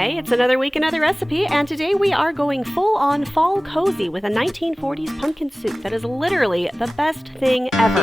Hey, it's another week, another recipe, and today we are going full-on fall cozy with a 1940s pumpkin soup that is literally the best thing ever.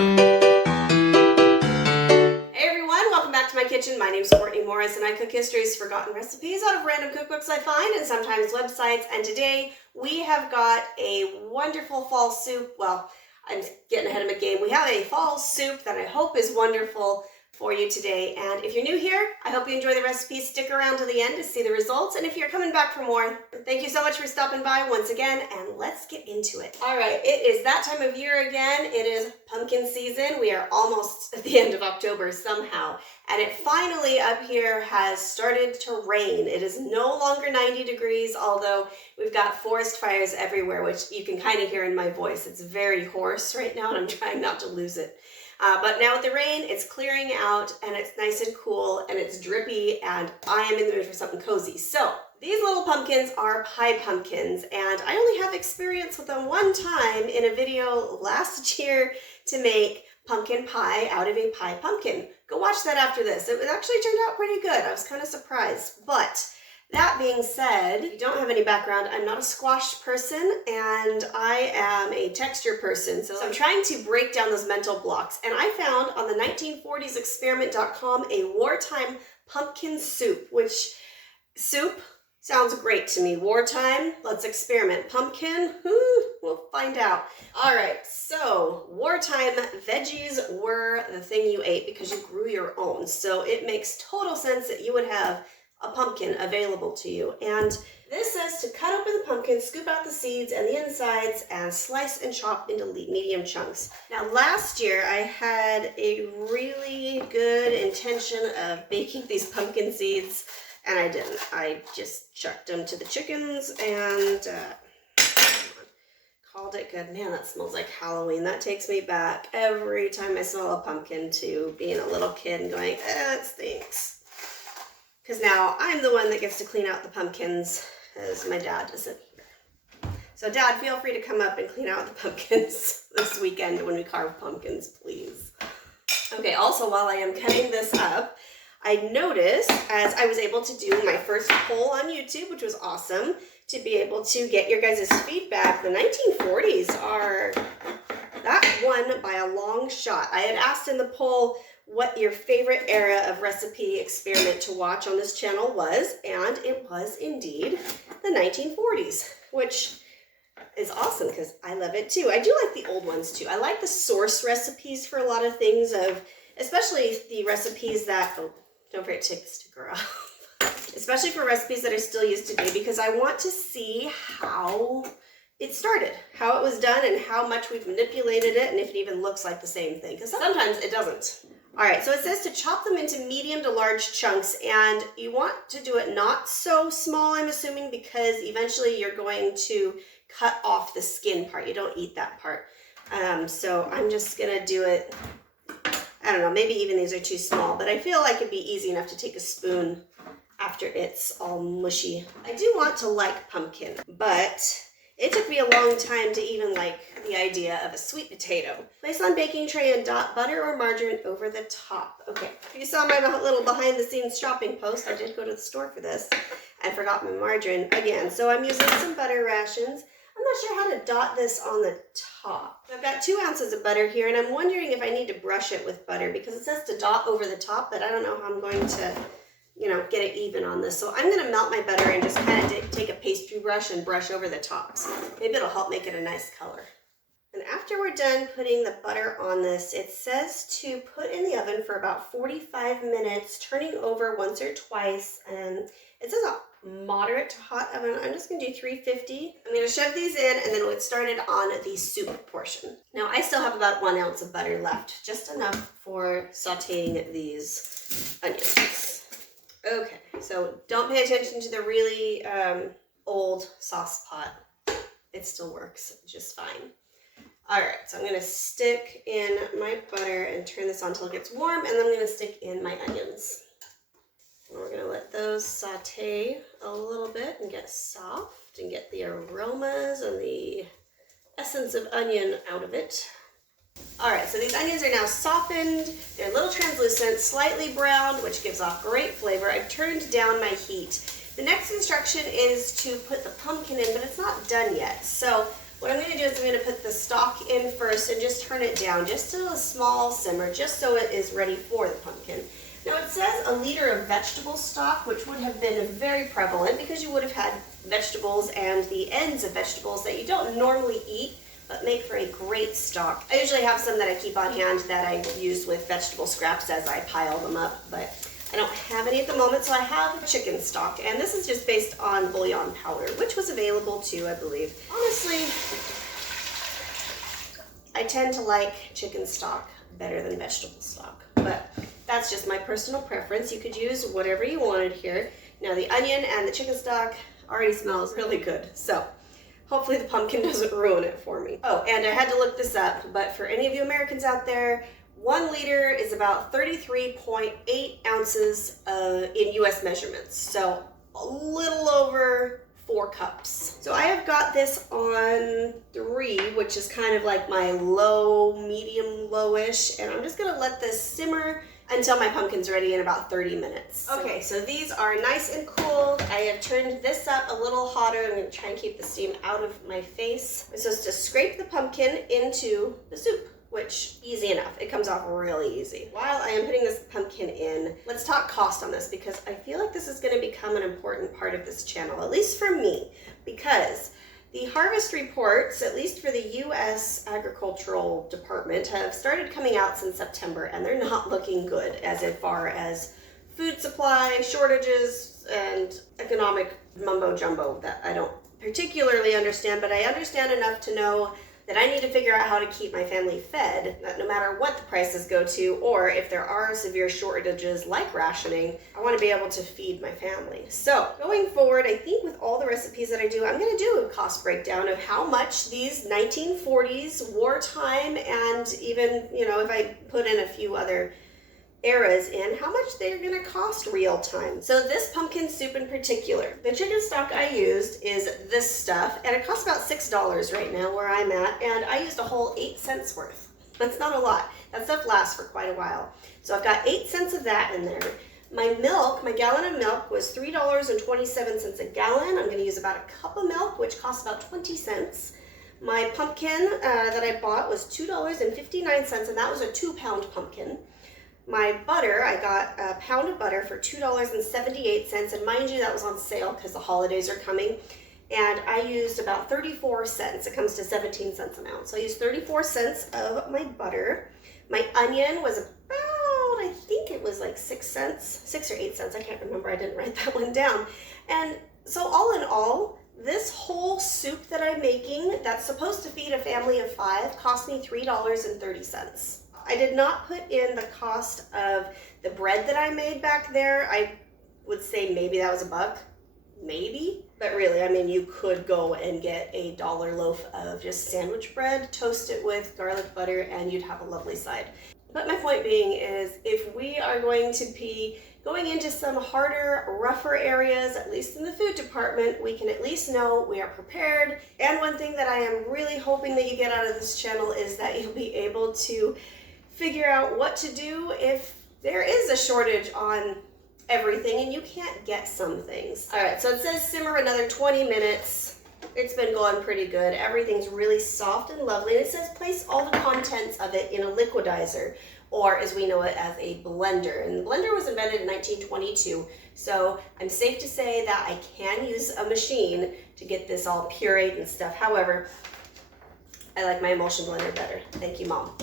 Hey everyone, welcome back to my kitchen. My name is Courtney Morris and I cook history's forgotten recipes out of random cookbooks I find and sometimes websites. And today we have got a wonderful fall soup. Well, I'm getting ahead of my game. We have a fall soup that I hope is wonderful for you today. And if you're new here, I hope you enjoy the recipe. Stick around to the end to see the results. And if you're coming back for more, thank you so much for stopping by once again, and let's get into it. All right, it is that time of year again. It is pumpkin season. We are almost at the end of October somehow, and it finally up here has started to rain. It is no longer 90 degrees, although we've got forest fires everywhere, which you can kind of hear in my voice. It's very hoarse right now, and I'm trying not to lose it. But now with the rain, it's clearing out and it's nice and cool and it's drippy and I am in the mood for something cozy. So these little pumpkins are pie pumpkins, and I only have experience with them one time in a video last year to make pumpkin pie out of a pie pumpkin. Go watch that after this. It actually turned out pretty good. I was kind of surprised. But that being said, if you don't have any background, I'm not a squash person and I am a texture person. So I'm trying to break down those mental blocks. And I found on the 1940's experiment.com a wartime pumpkin soup, which soup sounds great to me. Wartime, let's experiment. Pumpkin, we'll find out. All right, so wartime veggies were the thing you ate because you grew your own. So it makes total sense that you would have a pumpkin available to you. And this says to cut open the pumpkin, scoop out the seeds and the insides, and slice and chop into medium chunks. Now last year I had a really good intention of baking these pumpkin seeds, and I didn't. I just chucked them to the chickens and called it good. Man, that smells like Halloween. That takes me back every time I smell a pumpkin to being a little kid and going, it stinks. Because now I'm the one that gets to clean out the pumpkins, as my dad doesn't here. So Dad, feel free to come up and clean out the pumpkins this weekend when we carve pumpkins, please. Okay, also while I am cutting this up, I noticed as I was able to do my first poll on YouTube, which was awesome, to be able to get your guys' feedback. The 1940s are that one by a long shot. I had asked in the poll what your favorite era of recipe experiment to watch on this channel was, and it was indeed the 1940s, which is awesome because I love it too. I do like the old ones too. I like the source recipes for a lot of things, especially the recipes that, don't forget to take the sticker off, especially for recipes that are still used today, because I want to see how it started, how it was done, and how much we've manipulated it, and if it even looks like the same thing, because sometimes it doesn't. All right, so it says to chop them into medium to large chunks, and you want to do it not so small, I'm assuming, because eventually you're going to cut off the skin part. You don't eat that part. So I'm just gonna do it, I don't know, maybe even these are too small, but I feel like it'd be easy enough to take a spoon after it's all mushy. I do want to like pumpkin, but it took me a long time to even like the idea of a sweet potato. Place on baking tray and dot butter or margarine over the top. Okay, if you saw my little behind the scenes shopping post, I did go to the store for this and forgot my margarine again. So I'm using some butter rations. I'm not sure how to dot this on the top. I've got 2 ounces of butter here, and I'm wondering if I need to brush it with butter because it says to dot over the top, but I don't know how I'm going to, get it even on this. So I'm gonna melt my butter and just kind of take a pastry brush and brush over the tops. Maybe it'll help make it a nice color. And after we're done putting the butter on this, it says to put in the oven for about 45 minutes, turning over once or twice. And it says a moderate to hot oven. I'm just gonna do 350. I'm gonna shove these in and then we'll get started on the soup portion. Now I still have about 1 ounce of butter left, just enough for sauteing these onions. Okay, so don't pay attention to the really old sauce pot. It still works just fine. All right, so I'm gonna stick in my butter and turn this on until it gets warm, and then I'm gonna stick in my onions. And we're gonna let those saute a little bit and get soft and get the aromas and the essence of onion out of it. All right, so these onions are now softened. They're a little translucent, slightly browned, which gives off great flavor. I've turned down my heat The next instruction is to put the pumpkin in, but it's not done yet. So what I'm going to do is I'm going to put the stock in first and just turn it down just to a small simmer, just so it is ready for the pumpkin. Now it says a liter of vegetable stock, which would have been very prevalent because you would have had vegetables and the ends of vegetables that you don't normally eat, but make for a great stock. I usually have some that I keep on hand that I use with vegetable scraps as I pile them up, but I don't have any at the moment, so I have chicken stock, and this is just based on bouillon powder, which was available too, I believe. Honestly, I tend to like chicken stock better than vegetable stock, but that's just my personal preference. You could use whatever you wanted here. Now the onion and the chicken stock already smells really good, so hopefully the pumpkin doesn't ruin it for me. Oh, and I had to look this up, but for any of you Americans out there, 1 liter is about 33.8 ounces in US measurements, so a little over 4 cups. So I have got this on 3, which is kind of like my low, medium, lowish, and I'm just gonna let this simmer until my pumpkin's ready in about 30 minutes. Okay, so these are nice and cool. I have turned this up a little hotter. I'm gonna try and keep the steam out of my face. I'm supposed to scrape the pumpkin into the soup, which easy enough. It comes off really easy. While I am putting this pumpkin in, let's talk cost on this, because I feel like this is gonna become an important part of this channel, at least for me, because the harvest reports, at least for the U.S. Agricultural Department, have started coming out since September, and they're not looking good as far as food supply, shortages, and economic mumbo-jumbo that I don't particularly understand, but I understand enough to know that I need to figure out how to keep my family fed, that no matter what the prices go to, or if there are severe shortages like rationing, I want to be able to feed my family. So going forward, I think with all the recipes that I do, I'm going to do a cost breakdown of how much these 1940s, wartime, and even, if I put in a few other eras in, how much they're going to cost real time. So this pumpkin soup in particular, the chicken stock I used is this stuff, and it costs about $6 right now where I'm at, and I used a whole 8 cents worth. That's not a lot. That stuff lasts for quite a while. So I've got 8 cents of that in there. My milk, my gallon of milk was $3.27 a gallon. I'm going to use about a cup of milk, which costs about 20 cents. My pumpkin that I bought was $2.59, and that was a 2-pound pumpkin. My butter, I got a pound of butter for $2.78, and mind you, that was on sale because the holidays are coming. And I used about 34 cents. It comes to 17 cents an ounce. So I used 34 cents of my butter. My onion was about, I think it was like 6 cents, 6 or 8 cents. I can't remember. I didn't write that one down. And so all in all, this whole soup that I'm making that's supposed to feed a family of 5 cost me $3.30. I did not put in the cost of the bread that I made back there. I would say maybe that was $1, maybe. But really, I mean, you could go and get a $1 loaf of just sandwich bread, toast it with garlic butter, and you'd have a lovely side. But my point being is, if we are going to be going into some harder, rougher areas, at least in the food department, we can at least know we are prepared. And one thing that I am really hoping that you get out of this channel is that you'll be able to figure out what to do if there is a shortage on everything and you can't get some things. All right, so it says simmer another 20 minutes. It's been going pretty good. Everything's really soft and lovely. And it says place all the contents of it in a liquidizer, or as we know it as a blender. And the blender was invented in 1922, so I'm safe to say that I can use a machine to get this all pureed and stuff. However, I like my emulsion blender better. Thank you, Mom.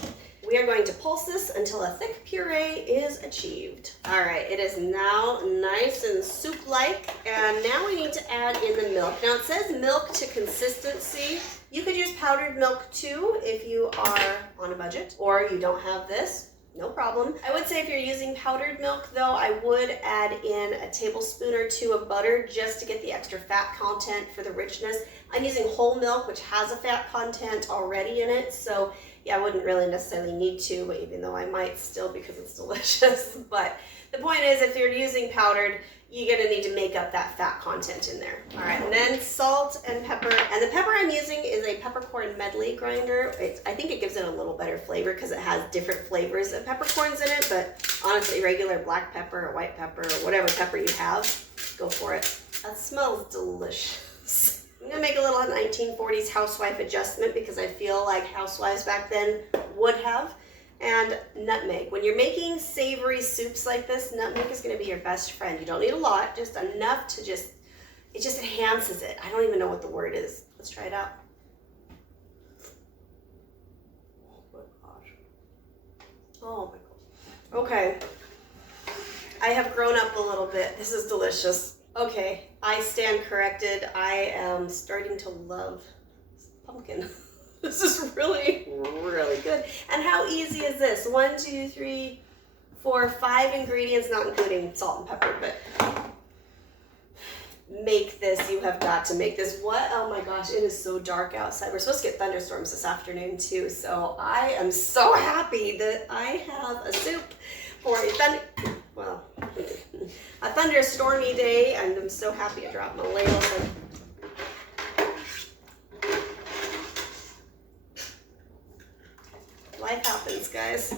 We are going to pulse this until a thick puree is achieved. All right, it is now nice and soup-like, and now we need to add in the milk. Now it says milk to consistency. You could use powdered milk too if you are on a budget, or you don't have this, no problem. I would say if you're using powdered milk though, I would add in a tablespoon or 2 of butter just to get the extra fat content for the richness. I'm using whole milk, which has a fat content already in it, so yeah, I wouldn't really necessarily need to, but even though I might still because it's delicious. But the point is, if you're using powdered, you're gonna need to make up that fat content in there. All right, and then salt and pepper. And the pepper I'm using is a peppercorn medley grinder. I think it gives it a little better flavor because it has different flavors of peppercorns in it, but honestly, regular black pepper or white pepper or whatever pepper you have, go for it. That smells delicious. I'm gonna make a little 1940s housewife adjustment because I feel like housewives back then would have. And nutmeg. When you're making savory soups like this, nutmeg is gonna be your best friend. You don't need a lot, just enough to it just enhances it. I don't even know what the word is. Let's try it out. Oh my gosh. Oh my gosh. Okay. I have grown up a little bit. This is delicious. Okay, I stand corrected. I am starting to love pumpkin. This is really, really good. And how easy is this? 1, 2, 3, 4, 5 ingredients, not including salt and pepper, but make this. You have got to make this. What? Oh my gosh, it is so dark outside. We're supposed to get thunderstorms this afternoon too, so I am so happy that I have a soup for a thunderstormy day, and I'm so happy I dropped my ladle. Life happens, guys.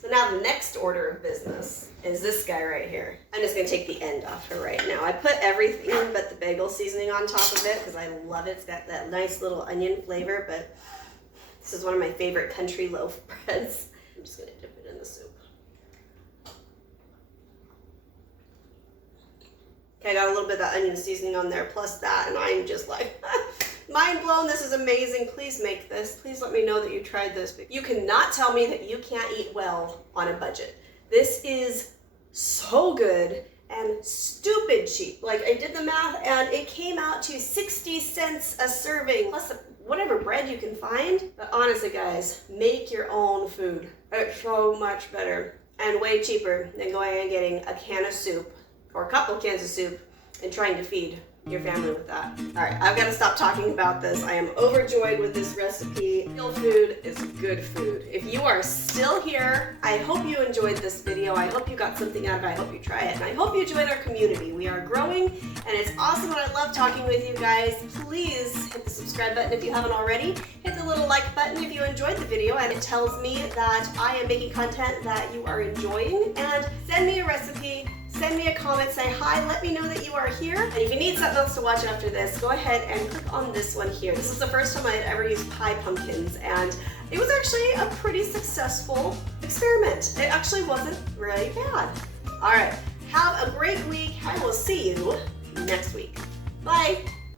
So now the next order of business is this guy right here. I'm just gonna take the end off for right now. I put everything but the bagel seasoning on top of it because I love it. It's got that nice little onion flavor, but this is one of my favorite country loaf breads. I'm just gonna dip it in the soup. Okay, I got a little bit of that onion seasoning on there, plus that, and I'm just like, mind blown. This is amazing. Please make this. Please let me know that you tried this. You cannot tell me that you can't eat well on a budget. This is so good and stupid cheap. Like, I did the math and it came out to 60 cents a serving, plus whatever bread you can find. But honestly, guys, make your own food. It's so much better and way cheaper than going and getting a can of soup or a couple cans of soup and trying to feed your family with that. All right, I've got to stop talking about this. I am overjoyed with this recipe. Real food is good food. If you are still here, I hope you enjoyed this video. I hope you got something out of it. I hope you try it. And I hope you join our community. We are growing and it's awesome and I love talking with you guys. Please hit the subscribe button if you haven't already. Hit the little like button if you enjoyed the video and it tells me that I am making content that you are enjoying. And send me a recipe. Send me a comment, say hi, let me know that you are here. And if you need something else to watch after this, go ahead and click on this one here. This is the first time I had ever used pie pumpkins, and it was actually a pretty successful experiment. It actually wasn't really bad. All right, have a great week. I will see you next week. Bye.